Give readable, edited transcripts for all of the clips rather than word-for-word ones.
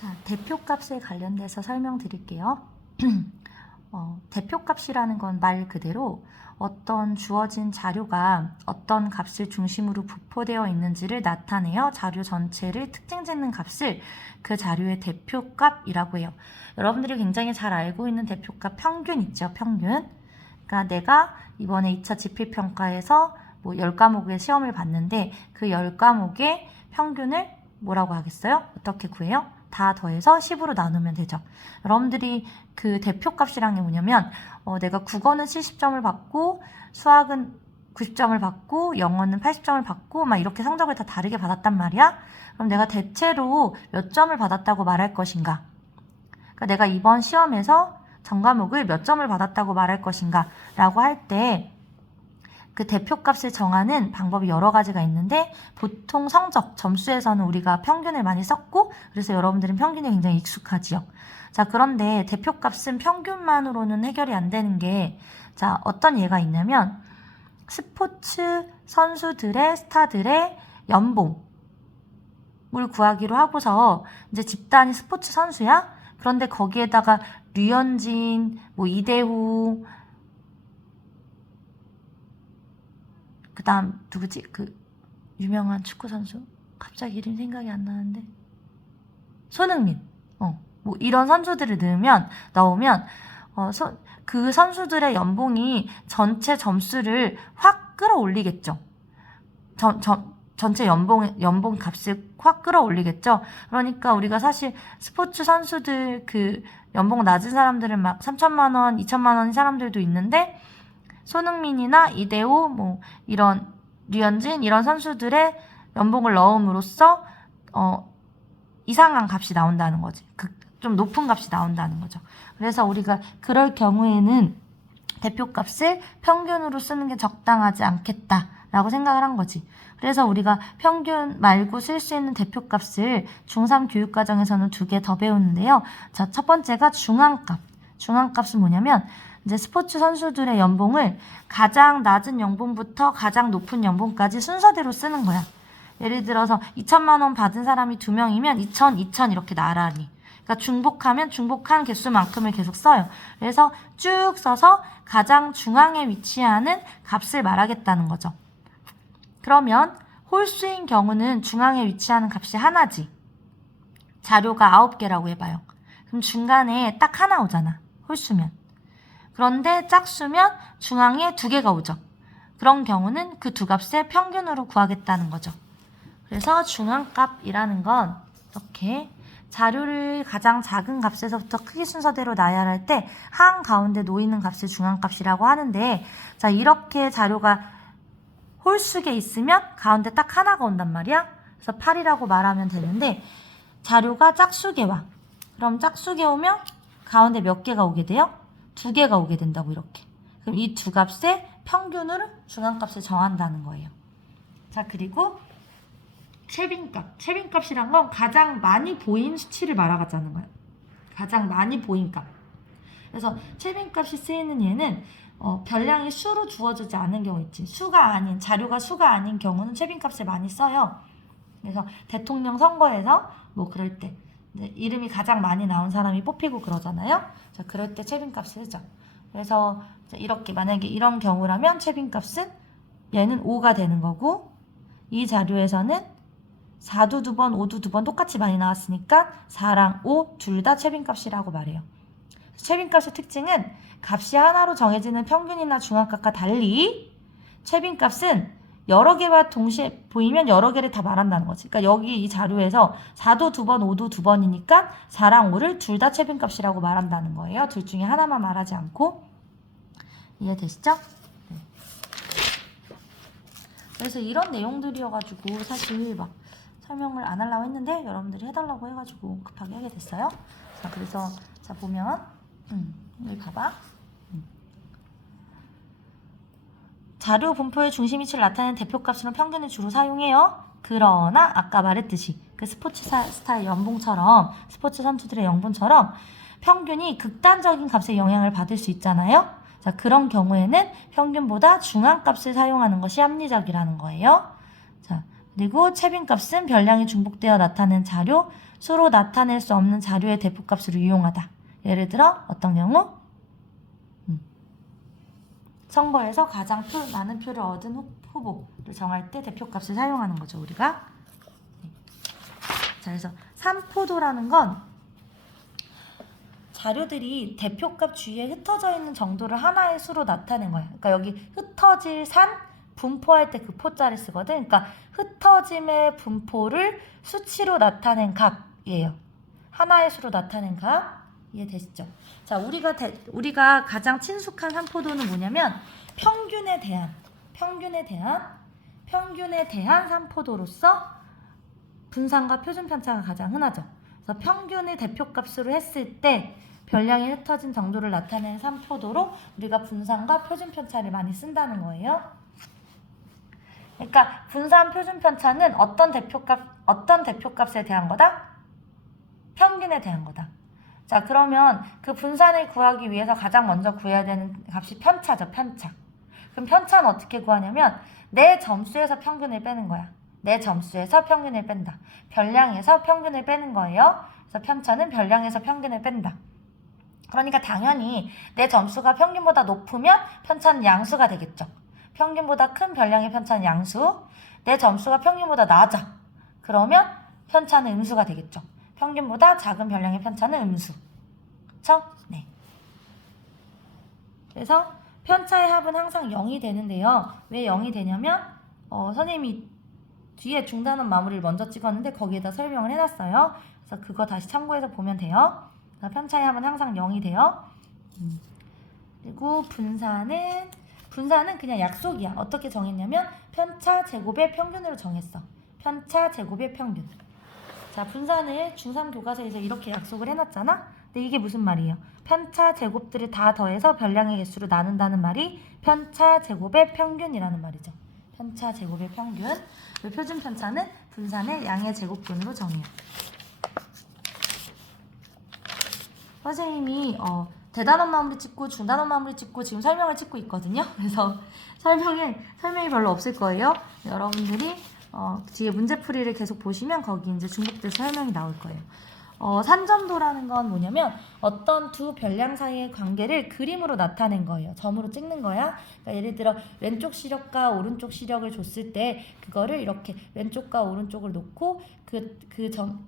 자, 대표값에 관련돼서 설명드릴게요. 대표값이라는 건 말 그대로 어떤 주어진 자료가 어떤 값을 중심으로 부포되어 있는지를 나타내어 자료 전체를 특징 짓는 값을 그 자료의 대표값이라고 해요. 여러분들이 굉장히 잘 알고 있는 대표값 평균 있죠, 평균. 그러니까 내가 이번에 2차 지필평가에서 뭐 10과목의 시험을 봤는데 그 10과목의 평균을 뭐라고 하겠어요? 어떻게 구해요? 다 더해서 10으로 나누면 되죠. 여러분들이 그 대표값이란 게 뭐냐면 내가 국어는 70점을 받고 수학은 90점을 받고 영어는 80점을 받고 막 이렇게 성적을 다 다르게 받았단 말이야. 그럼 내가 대체로 몇 점을 받았다고 말할 것인가? 그러니까 내가 이번 시험에서 전 과목을 몇 점을 받았다고 말할 것인가 라고 할 때 그 대표값을 정하는 방법이 여러 가지가 있는데 보통 성적, 점수에서는 우리가 평균을 많이 썼고 그래서 여러분들은 평균이 굉장히 익숙하지요. 자, 그런데 대표값은 평균만으로는 해결이 안 되는 게 자, 어떤 예가 있냐면 스포츠 선수들의 스타들의 연봉을 구하기로 하고서 이제 집단이 스포츠 선수야? 그런데 거기에다가 류현진, 뭐 이대호, 그 다음 누구지? 그 유명한 축구 선수? 갑자기 이름 생각이 안 나는데 손흥민. 뭐 이런 선수들을 넣으면 그 선수들의 연봉이 전체 점수를 확 끌어올리겠죠. 전체 연봉 값을 확 끌어올리겠죠. 그러니까 우리가 사실 스포츠 선수들 그 연봉 낮은 사람들은 막 3천만 원, 2천만 원인 사람들도 있는데 손흥민이나 이대호, 뭐 이런 류현진 이런 선수들의 연봉을 넣음으로써 이상한 값이 나온다는 거지. 좀 높은 값이 나온다는 거죠. 그래서 우리가 그럴 경우에는 대표값을 평균으로 쓰는 게 적당하지 않겠다라고 생각을 한 거지. 그래서 우리가 평균 말고 쓸 수 있는 대표값을 중3 교육과정에서는 2개 더 배우는데요. 자, 첫 번째가 중앙값. 중앙값은 뭐냐면 이제 스포츠 선수들의 연봉을 가장 낮은 연봉부터 가장 높은 연봉까지 순서대로 쓰는 거야. 예를 들어서 2천만 원 받은 사람이 2명이면 2,000 이렇게 나란히. 그러니까 중복하면 중복한 개수만큼을 계속 써요. 그래서 쭉 써서 가장 중앙에 위치하는 값을 말하겠다는 거죠. 그러면 홀수인 경우는 중앙에 위치하는 값이 하나지. 자료가 9개라고 해봐요. 그럼 중간에 딱 하나 오잖아. 홀수면. 그런데 짝수면 중앙에 2개가 오죠. 그런 경우는 그 두 값의 평균으로 구하겠다는 거죠. 그래서 중앙값이라는 건 이렇게 자료를 가장 작은 값에서부터 크기 순서대로 나열할 때 한가운데 놓이는 값을 중앙값이라고 하는데 자, 이렇게 자료가 홀수게 있으면 가운데 딱 하나가 온단 말이야. 그래서 8이라고 말하면 되는데 자료가 짝수게 와. 그럼 짝수게 오면 가운데 몇 개가 오게 돼요? 2개가 오게 된다고 이렇게. 그럼 이 두 값의 평균으로 중앙값을 정한다는 거예요. 자, 그리고 최빈값. 최빈값이란 건 가장 많이 보인 수치를 말하자는 거예요. 가장 많이 보인 값. 그래서 최빈값이 쓰이는 예는 별량이 수로 주어지지 않은 경우 있지. 자료가 수가 아닌 경우는 최빈값을 많이 써요. 그래서 대통령 선거에서 뭐 그럴 때 이름이 가장 많이 나온 사람이 뽑히고 그러잖아요. 자, 그럴 때 최빈값을 쓰죠. 그래서 이렇게 만약에 이런 경우라면 최빈값은 얘는 5가 되는 거고 이 자료에서는 4도 2번, 5도 2번 똑같이 많이 나왔으니까 4랑 5 둘 다 최빈값이라고 말해요. 최빈값의 특징은 값이 하나로 정해지는 평균이나 중앙값과 달리 최빈값은 여러 개와 동시에 보이면 여러 개를 다 말한다는 거지. 그러니까 여기 이 자료에서 4도 2번, 5도 2번이니까 4랑 5를 둘 다 최빈값이라고 말한다는 거예요. 둘 중에 하나만 말하지 않고. 이해되시죠? 네. 그래서 이런 내용들이어가지고 사실 막 설명을 안 하려고 했는데 여러분들이 해달라고 해가지고 급하게 하게 됐어요. 자, 그래서 자 보면 여기 봐봐. 자료 분포의 중심 위치를 나타내는 대표값으로 평균을 주로 사용해요. 그러나 아까 말했듯이 그 스포츠 스타의 연봉처럼 스포츠 선수들의 연봉처럼 평균이 극단적인 값에 영향을 받을 수 있잖아요. 자, 그런 경우에는 평균보다 중앙값을 사용하는 것이 합리적이라는 거예요. 자, 그리고 채빈값은 별량이 중복되어 나타낸 자료, 수로 나타낼 수 없는 자료의 대표값으로 이용하다. 예를 들어 어떤 경우? 선거에서 가장 많은 표를 얻은 후보를 정할 때 대표값을 사용하는 거죠, 우리가. 네. 자, 그래서 산포도라는 건 자료들이 대표값 주위에 흩어져 있는 정도를 하나의 수로 나타낸 거예요. 그러니까 여기 흩어질 산, 분포할 때 그 포자를 쓰거든. 그러니까 흩어짐의 분포를 수치로 나타낸 값이에요. 하나의 수로 나타낸 값. 이해되시죠? 자, 우리가 가장 친숙한 산포도는 뭐냐면 평균에 대한 산포도로서 분산과 표준 편차가 가장 흔하죠. 그래서 평균을 대표값으로 했을 때 별량이 흩어진 정도를 나타내는 산포도로 우리가 분산과 표준 편차를 많이 쓴다는 거예요. 그러니까 분산 표준 편차는 어떤 대표값에 대한 거다? 평균에 대한 거다. 자, 그러면 그 분산을 구하기 위해서 가장 먼저 구해야 되는 값이 편차죠, 편차. 그럼 편차는 어떻게 구하냐면 내 점수에서 평균을 빼는 거야. 내 점수에서 평균을 뺀다. 별량에서 평균을 빼는 거예요. 그래서 편차는 별량에서 평균을 뺀다. 그러니까 당연히 내 점수가 평균보다 높으면 편차는 양수가 되겠죠. 평균보다 큰 별량의 편차는 양수. 내 점수가 평균보다 낮아. 그러면 편차는 음수가 되겠죠. 평균보다 작은 별량의 편차는 음수. 그쵸? 네. 그래서 편차의 합은 항상 0이 되는데요. 왜 0이 되냐면 선생님이 뒤에 중단원 마무리를 먼저 찍었는데 거기에다 설명을 해놨어요. 그래서 그거 다시 참고해서 보면 돼요. 편차의 합은 항상 0이 돼요. 그리고 분산은 그냥 약속이야. 어떻게 정했냐면 편차 제곱의 평균으로 정했어. 편차 제곱의 평균. 자, 분산을 중3 교과서에서 이렇게 약속을 해놨잖아? 근데 이게 무슨 말이에요? 편차 제곱들을 다 더해서 별량의 개수로 나눈다는 말이 편차 제곱의 평균이라는 말이죠. 편차 제곱의 평균. 표준 편차는 분산의 양의 제곱분으로 정해요. 선생님이 대단원 마무리 찍고 중단원 마무리 찍고 지금 설명을 찍고 있거든요. 그래서 설명이 별로 없을 거예요. 여러분들이 뒤에 문제풀이를 계속 보시면 거기 이제 중복돼서 설명이 나올 거예요. 산점도라는 건 뭐냐면 어떤 두 별량 사이의 관계를 그림으로 나타낸 거예요. 점으로 찍는 거야. 그러니까 예를 들어 왼쪽 시력과 오른쪽 시력을 줬을 때 그거를 이렇게 왼쪽과 오른쪽을 놓고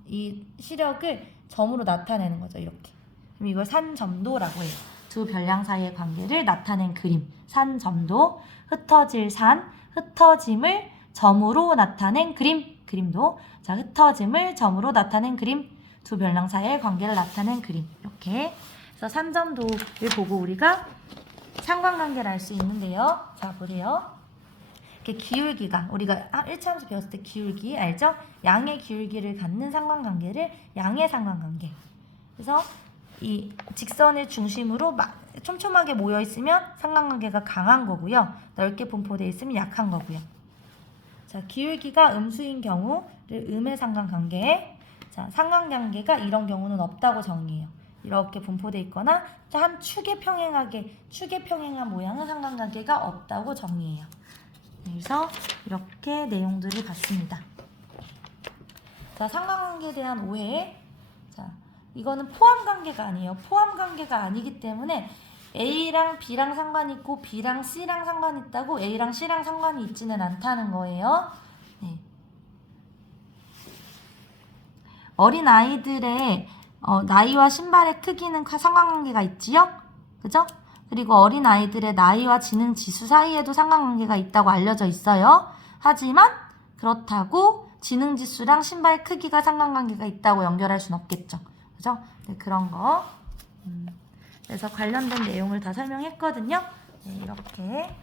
이 시력을 점으로 나타내는 거죠. 이렇게. 그럼 이걸 산점도라고 해요. 두 별량 사이의 관계를 나타낸 그림. 산점도. 흩어질 산, 흩어짐을 점으로 나타낸 그림도. 자, 흩어짐을 점으로 나타낸 그림. 두 별량 사이의 관계를 나타낸 그림. 이렇게. 그래서 산점도를 보고 우리가 상관관계를 알 수 있는데요. 자, 보세요. 이렇게 기울기가 우리가 1차함수 배웠을 때 기울기 알죠? 양의 기울기를 갖는 상관관계를 양의 상관관계. 그래서 이 직선을 중심으로 촘촘하게 모여 있으면 상관관계가 강한 거고요. 넓게 분포되어 있으면 약한 거고요. 자, 기울기가 음수인 경우를 음의 상관관계. 자, 상관관계가 이런 경우는 없다고 정의해요. 이렇게 분포되어 있거나 한 축에 평행한 모양은 상관관계가 없다고 정의해요. 그래서 이렇게 내용들을 봤습니다. 자, 상관관계에 대한 오해. 자, 이거는 포함관계가 아니에요. 포함관계가 아니기 때문에 A랑 B랑 상관이 있고 B랑 C랑 상관이 있다고 A랑 C랑 상관이 있지는 않다는 거예요. 네. 어린 아이들의 나이와 신발의 크기는 상관관계가 있지요? 그죠? 그리고 어린 아이들의 나이와 지능 지수 사이에도 상관관계가 있다고 알려져 있어요. 하지만 그렇다고 지능 지수랑 신발 크기가 상관관계가 있다고 연결할 수는 없겠죠. 그죠? 네, 그런 거. 그래서 관련된 내용을 다 설명했거든요. 네, 이렇게